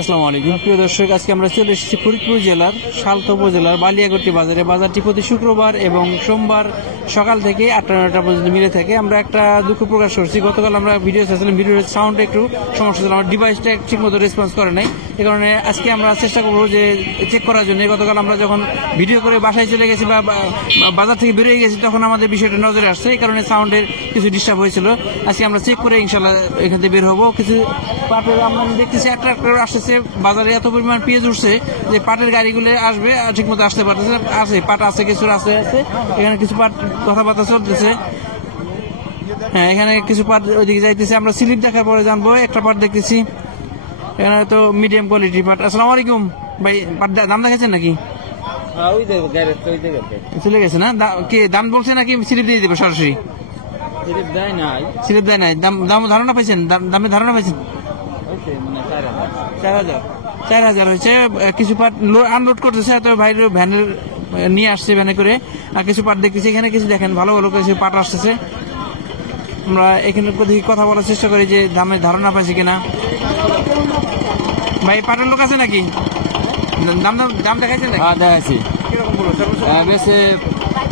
আসসালামু আলাইকুম প্রিয় দর্শক, আজকে আমরা চলে এসেছি ফরিদপুর জেলার সালথা উপজেলার বালিয়াগট্টি বাজারে। বাজারটি প্রতি শুক্রবার এবং সোমবার সকাল থেকে 8টা-9টা পর্যন্ত মিলে থাকে। আমরা একটা দুঃখ প্রকাশ করছি, গতকাল আমরা ভিডিও চাইছিলাম, ভিডিওর সাউন্ড একটু সমস্যা ছিল, আমার ডিভাইসটা ঠিক মতো রেসপন্স করে নাই। এই কারণে আজকে আমরা চেষ্টা করবো যে চেক করার জন্য। গতকাল আমরা যখন ভিডিও করে বাসায় চলে গেছি বা বাজার থেকে বেরিয়ে গেছি, তখন আমাদের বিষয়টা নজরে আসছে, এই কারণে সাউন্ডের কিছু ডিস্টার্ব হয়েছিল। আজকে আমরা চেক করে ইনশাল্লাহ এখান থেকে বের হবো। কিছু পাটের আমরা দেখতেছি একটা আসতেছে, বাজারে এত পরিমাণ পেঁয়াজ উঠছে যে পাটের গাড়িগুলো আসবে ঠিক মতো আসতে পারতেছে। আছে পাট আছে, কিছু আছে, এখানে কিছু পাট কথাবার্তা চলতেছে। হ্যাঁ, এখানে কিছু পাট ওইদিকে যাইতেছে। আমরা স্লিপ দেখার পরে জানবো। একটা পাট দেখতেছি এখানে তো মিডিয়াম কোয়ালিটি পাট। আসসালামু আলাইকুম ভাই, পাট দাম দেখাচ্ছেন নাকি? চলে গেছে না? কি দাম বলছে নাকি স্লিপ দিয়ে দেবে সরাসরি? স্লিপ দেয় নাই। দাম ধারণা পাইছেন? দামের ধারণা পাইছেন? 4,000 হয়েছে। কিছু পাট আনলোড করতেছে, তো ভাই ভ্যানের নিয়ে আসছে, ভ্যানে করে। আর কিছু পাট দেখতেছি এখানে, কিছু দেখেন ভালো ভালো কিছু পাট আসতেছে। আমরা এখানে কথা বলার চেষ্টা করি যে দামের ধারণা পাইছি কিনা। ভাই পাটের লোক আছে নাকি? দাম দেখাইছেন? দেখাইছি। বেশি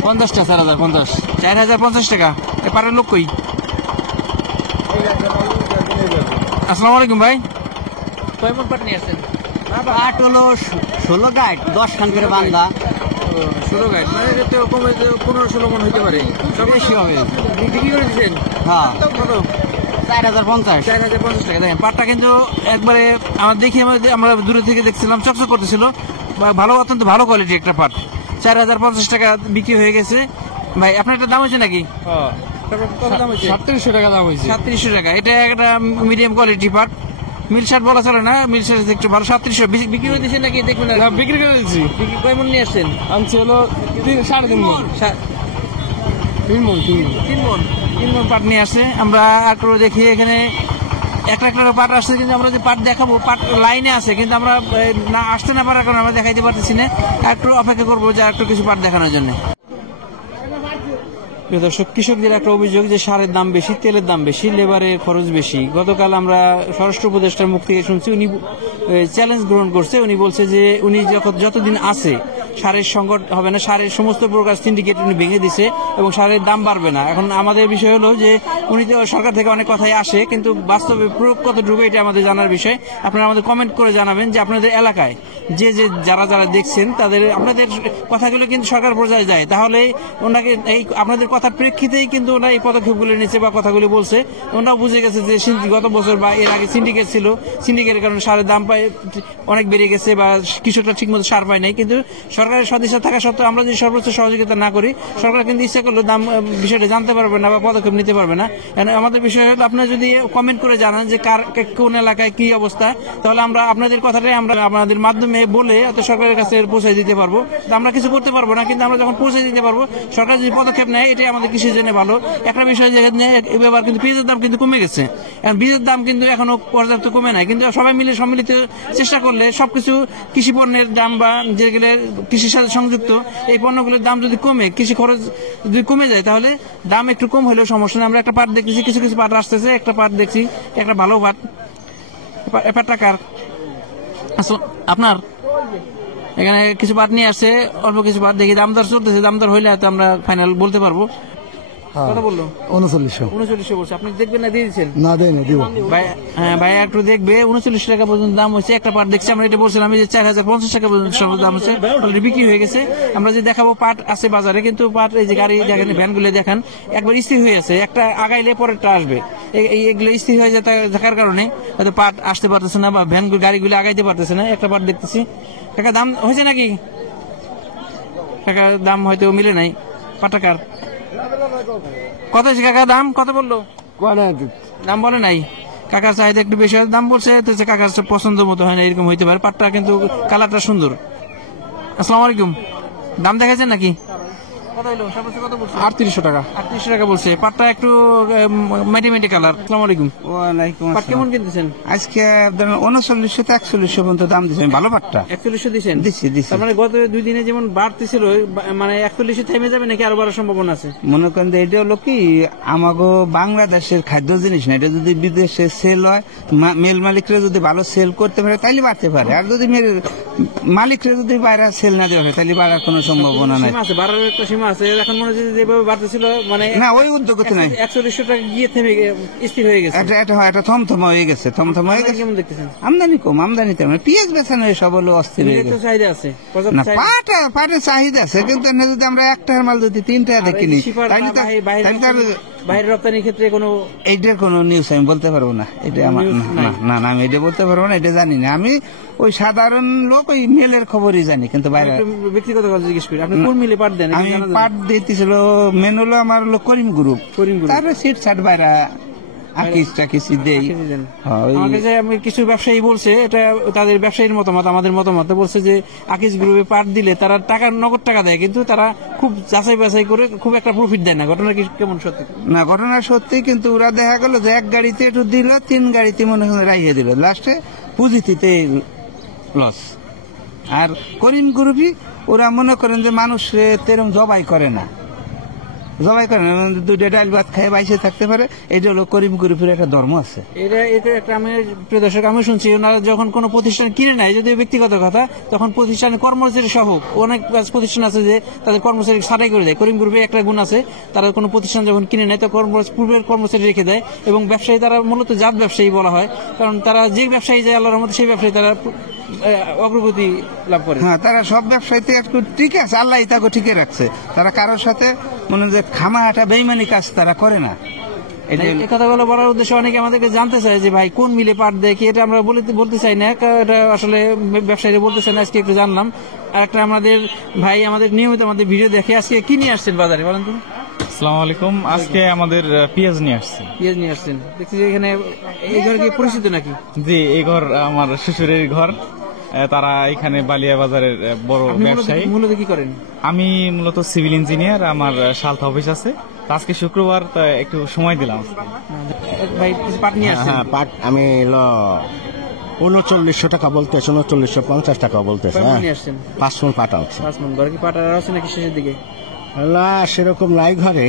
50টা 4,050। 4,050 টাকা। পাটের লোক কই? আসসালামু আলাইকুম ভাই, কয় মন পাট নিয়ে আসছেন? পাট হলো 16 গাইড, 10 খান করে বান্ধা। 16 গাইড, মানে 15-16 মন হইতে পারে। সব বেশি হবে। বিক্রি করে দিচ্ছেন? হ্যাঁ, কত? 4,050। 4,050 টাকা। দেখেন পাটটা কিন্তু একবারে আমরা দূরে থেকে দেখছিলাম, চকচক করতেছিল। ভালো, অত্যন্ত ভালো কোয়ালিটি একটা পাট। 4,050 টাকা বিক্রি হয়ে গেছে। ভাই আপনার একটা দাম হয়েছে নাকি? কত দাম হয়েছে? 3700 টাকা দাম হয়েছে। 3700 টাকা। এটা একটা মিডিয়াম কোয়ালিটি পাট। মিল শার্ট বলা চলে না, মিল শার্ট একটু ভালো। 3700 বিক্রি করে দিচ্ছেন নাকি? দেখবেন না, বিক্রি করে দিচ্ছি। কয় মন নিয়ে আসছেন? আনছি হলো 3.5 মন। 3 মন। 3 মন পাট নিয়ে আসছে। আমরা একটু দেখি, এখানে একটা পাট আসছে, কিন্তু আমরা যে পাট দেখাবো, পাট লাইনে আছে, কিন্তু আমরা না আসতে না পারার কারণে আমরা দেখাইতে পারতেছি না। একটু অপেক্ষা করবো যে একটু কিছু পাট দেখানোর জন্য। দর্শক, কৃষকদের একটা অভিযোগ যে সারের দাম বেশি, তেলের দাম বেশি, লেবারের খরচ বেশি। গতকাল আমরা স্বরাষ্ট্র উপদেষ্টার মুখ থেকে শুনছি, উনি চ্যালেঞ্জ গ্রহণ করছে। উনি বলছে যে উনি যতদিন আছে সারের সংকট হবে না, সারের সমস্ত প্রকার সিন্ডিকেট উনি ভেঙে দিছে এবং সারের দাম বাড়বে না। এখন আমাদের বিষয় হলো যে উনি তো সরকার থেকে অনেক কথাই আসে, কিন্তু বাস্তবে প্রয়োগ কতটুকু এটা আমাদের জানার বিষয়। আপনারা আমাদের কমেন্ট করে জানাবেন যে আপনাদের এলাকায় যারা দেখছেন তাদের আপনাদের কথাগুলো কিন্তু সরকার পর্যায়ে যায়, তাহলে ওনাকে এই আপনাদের কথার প্রেক্ষিতেই কিন্তু ওরা এই পদক্ষেপগুলো নিচ্ছে বা কথাগুলি বলছে। ওনারা বুঝে গেছে যে গত বছর বা এর আগে সিন্ডিকেট ছিল, সিন্ডিকেটের কারণে সারের দাম অনেক বেড়ে গেছে বা কৃষকরা ঠিকমতো সার পায় নাই। কিন্তু সরকারের সদিচ্ছা থাকা সত্ত্বেও আমরা যদি সর্বোচ্চ সহযোগিতা না করি, সরকার কিন্তু ইচ্ছা করলেও দাম বিষয়টা জানতে পারবে না বা পদক্ষেপ নিতে পারবে না। আমাদের বিষয় হলো আপনারা যদি কমেন্ট করে জানান যে কোন এলাকায় কি অবস্থা, তাহলে আমরা আপনাদের কথাটাই আমরা আমাদের মাধ্যমে বলে এত সরকারের কাছে পৌঁছে দিতে পারবো। আমরা কিছু করতে পারবো না, কিন্তু আমরা যখন পৌঁছে দিতে পারবো, সরকার যদি পদক্ষেপ নেয়, এটাই আমাদের কৃষির জন্য ভালো। একটা বিষয় যেখানে এবার কিন্তু পেঁয়াজের দাম কিন্তু কমে গেছে, বীজের দাম কিন্তু এখনো পর্যাপ্ত কমে নাই। কিন্তু সবাই মিলে সম্মিলিত চেষ্টা করলে সবকিছু কৃষি পণ্যের দাম বা যেগুলো কৃষির সাথে সংযুক্ত এই পণ্যগুলোর দাম যদি কমে, কৃষি খরচ যদি কমে যায়, তাহলে দাম একটু কম হলেও সমস্যা নেই। আমরা একটা পাট দেখতেছি, কিছু কিছু পাট আসতেছে। একটা পাট দেখছি, একটা ভালো পাট। পাটটা কার? আপনার? এখানে কিছু পাট নিয়ে আসছে, অল্প কিছু পাট দেখি। দামদার চলতেছে, দামদার হইলে হয়তো আমরা ফাইনাল বলতে পারবো। কত বললো? 3900 বলছে। আপনি দেখবেন না, দিয়ে দিচ্ছেন? না, দেয় না, দিব ভাই। হ্যাঁ ভাই, একটু দেখবে। 39 টাকা পর্যন্ত দাম হচ্ছে একটা পাট দেখছি। আমরা এটা বলছিলাম যে 4,050 টাকা পর্যন্ত দাম হচ্ছে, অলরেডি বিক্রি হয়ে গেছে। আমরা যে দেখাবো পাট আছে বাজারে, কিন্তু পাট এই যে গাড়ি দেখেন, ভ্যানগুলো দেখান, একবার স্থির হয়ে আছে। একটা আগাইলে পরেরটা আসবে। এগুলো স্থির হয়ে থাকার কারণে হয়তো পাট আসতে পারতেছে না বা ভ্যানগুলো গাড়িগুলো আগাইতে পারতেছে না। একটা পাট দেখতেছি। টাকা দাম হয়েছে নাকি? টাকা দাম হয়তো মিলে নাই। পাট টাকার কত হয়েছে কাকা? দাম কত বললো? দাম বলে নাই। কাকার চাহিদা একটু বেশি দাম বলছে, তো কাকার পছন্দ মতো হয় না, এরকম হইতে পারে। পাটটা কিন্তু কালারটা সুন্দর। আসসালামু আলাইকুম, দাম দেখাচ্ছেন নাকি? কত হলো সর্বোচ্চ কত বলছে? 3800 টাকা। 3800 টাকা বলছে। পাটটা একটু মেটি মেটি কালার। আসসালামু আলাইকুম। ওয়ালাইকুম পাট কেমন আসসালাম। কিনতেছেন? আজকে ধরেন 3900 থেকে 4100 পর্যন্ত দাম দিচ্ছেন, ভালো পাটটা 4100 দিচ্ছেন? দিচ্ছি। তার মানে গত 2 দিনে যেমন বাড়তেছিল মানে 4100 থেমে যাবে নাকি আরো বাড়ার সম্ভাবনা আছে? মনে করেন যে এটা হলো কি আমাগো বাংলাদেশের খাদ্য জিনিস না, এটা যদি বিদেশে সেল হয়, মেল মালিকরা যদি ভালো সেল করতে পারে তাইলে বাড়তে পারে, আর যদি মালিকরা যদি বাইরে সেল না দেওয়া হয় তাহলে বাড়ার কোনো সম্ভাবনা নাই। সীমা আছে, বাড়ার একটা সীমা আছে। এখন মনে হচ্ছে যেভাবে বাড়তেছিল মানে না ওই উদ্যোগ তো নাই, 4100 টাকা গিয়ে থেমে স্থির হয়ে গেছে। এটা থমথমা হয়ে গেছে, থমথমা হয়ে গেছে। কেমন দেখতেছেন? আমদানি কম, আমদানি তেমন, পেঁয়াজ বেচানো সব হলো অস্থির হয়ে একটু গেছে। চাহিদা আছে, না পাটের চাহিদা আছে, কিন্তু এনে যদি আমরা একটার মাল যদি 3 টাকা দিয়ে কিনি তাহলে বাইরের রপ্তানির ক্ষেত্রে কোনো এইটার কোনো নিউজ আমি বলতে পারবো না। এটা আমার না আমি এটা বলতে পারবো না, এটা জানি না। আমি ওই সাধারণ লোক ওই মেলের খবরই জানি, কিন্তু বাইরে ব্যক্তিগত কথা জিজ্ঞেস করি, আপনি কোন মিলে পাট দেন? আমি পাট দিতেছিল মেন হলো আমার হলো করিম গ্রুপ, তারপরে সিট সাট বাইরা আকিস টাকিস দেই। আমার কাছে আমি কিছু ব্যবসায়ী বলছে, এটা তাদের ব্যবসায়ীর মতামত, আমাদের মতামত বলছে যে আকিস গ্রুপে পাট দিলে তারা নগদ টাকা দেয়, কিন্তু তারা খুব যাচাই বাছাই করে খুব একটা প্রফিট দেয় না। ঘটনা কি কেমন সত্যি? না ঘটনা সত্যি, কিন্তু ওরা দেখা গেল যে 1 গাড়িতে একটু দিল, 3 গাড়িতে মনে হয় রাইয়ে দিল, লাস্টে পুঁজিতে লস। আর করিম গ্রুপই ওরা মনে করেন যে মানুষ তেরম জবাই করে না, দুইটা ডাল ভাত খায় বাইসে থাকতে পারে। এটা হলো করিম গ্রুপের একটা ধর্ম আছে। এটা একটা আমি প্রিয় দর্শক আমি শুনছি, ওনারা যখন কোনো প্রতিষ্ঠান কিনে নেয়, যদি ব্যক্তিগত কথা, তখন প্রতিষ্ঠানের কর্মচারী সহ অনেক প্রতিষ্ঠান আছে যে তাদের কর্মচারী ছাঁটাই করে দেয়। করিম গ্রুপে একটা গুণ আছে, তারা কোনো প্রতিষ্ঠান যখন কিনে নেয় তো পূর্বের কর্মচারী রেখে দেয়, এবং ব্যবসায়ী তারা মূলত জাত ব্যবসায়ী বলা হয়, কারণ তারা যে ব্যবসায়ী যায় আল্লাহর রহমতে সেই ব্যবসায়ী তারা অগ্রগতি লাভ করে। হ্যাঁ, তারা সব ব্যবসায়ীতে একটু ঠিক আছে, আল্লাহ তাকে ঠিকই রাখছে। তারা কারোর সাথে মনে যে খামাহাটা বেইমানি কাজ তারা করে না। এই কথাগুলো বলার উদ্দেশ্যে অনেকে আমাদেরকে জানতে চায় যে ভাই কোন মিলে পাট দেয় কি, এটা আমরা বলতে চাই না, এটা আসলে ব্যবসায়ীরা বলতে চাই না। আজকে একটু জানলাম। আর একটা আমাদের ভাই আমাদের নিয়মিত আমাদের ভিডিও দেখে, আজকে কি নিয়ে আসছেন বাজারে বলেন তো? আসসালামু আলাইকুম। আজকে আমাদের পেঁয়াজ নিয়ে আসছি। পেঁয়াজ নিয়ে আসছেন, দেখছি যে এখানে এই ঘর কি পরিচিত নাকি? জি, এই ঘর আমার শ্বশুরের ঘর। তারা এখানে বালিয়া বাজারের বড় ব্যবসায়ী। মূলত কি করেন? আমি মূলত সিভিল ইঞ্জিনিয়ার, আমার সালথা অফিস আছে। আজকে শুক্রবার, তো একটু সময় দিলাম। ভাই কিছু পাট নিয়ে আসছেন? হ্যাঁ, পাট আমি 3900 টাকা বলতেছে, 3950 টাকা বলতেছে। কয় মণ নিয়ে আসছেন? 5 মণ পাট আছে। 5 মণ। ঘরে কি পাট আর আছে নাকি শেষের দিকে? না সেরকম নাই ঘরে,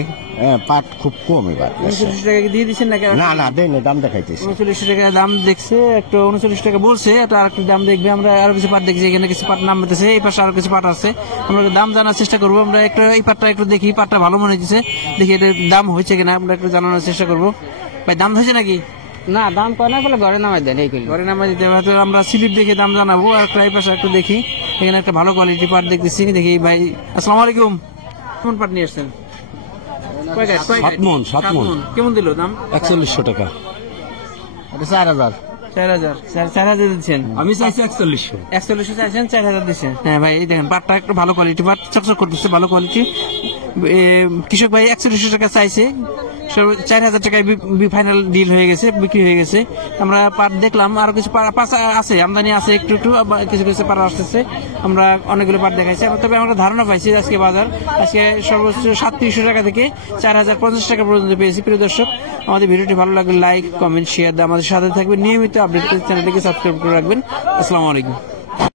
পাট খুব কম এবার। 39 টাকা কি দিয়ে দিচ্ছেন নাকি? না দেন, দাম দেখাইতেছি। 39 টাকা দাম দেখছে, একটা 39 টাকা বলছে, এটা আর একটু দাম দেখবে। আমরা আরো কিছু পাট দেখছি, এখানে কিছু পাট নাম বেঁধেছে, এই পাশে আরো কিছু পাট আছে, আমরা দাম জানার চেষ্টা করবো। আমরা একটু এই পাটটা একটু দেখি, পাটটা ভালো মনে হচ্ছে, দেখি এটা দাম হয়েছে কিনা আমরা একটু জানানোর চেষ্টা করবো। ভাই দাম হয়েছে নাকি? না, দাম কয় না, বলে ঘরে নামাই দেন। এই ঘরে নামাই দিতে হয়তো আমরা স্লিপ দেখে দাম জানাবো। আর একটা এই পাশে একটু দেখি, এখানে একটা ভালো কোয়ালিটি পাট দেখতেছি, দেখি। ভাই আসসালামু আলাইকুম, কোন পাট নিয়ে আসছেন? 7 মণ। কেমন দিল দাম? 4100 টাকা। এটা 4000। 4000 দিচ্ছেন? আমি চাইছি 4100। 4100 চাইছেন, 4000 দিচ্ছেন। হ্যাঁ ভাই, দেখেন পাটটা একটু ভালো কোয়ালিটি পাট, চকচক করতেছে, ভালো কোয়ালিটি। কৃষক ভাই 4100 টাকা চাইছে, 4000 টাকায় ফাইনাল ডিল হয়ে গেছে, বিক্রি হয়ে গেছে। আমরা পাট দেখলাম, আরো কিছু পাট আছে, আমদানি আছে একটু কিছু কিছু পাট আসতেছে। আমরা অনেকগুলো পাট দেখাইছি, তবে আমরা ধারণা পাইছি আজকে বাজার আজকে সর্বোচ্চ 3700 টাকা থেকে 4050 টাকা পর্যন্ত পেয়েছি। প্রিয় দর্শক, আমাদের ভিডিওটি ভালো লাগলে লাইক, কমেন্ট, শেয়ার দিয়ে আমাদের সাথে থাকবেন। নিয়মিত আপডেট চ্যানেলটিকে সাবস্ক্রাইব করে রাখবেন। আসসালামু আলাইকুম।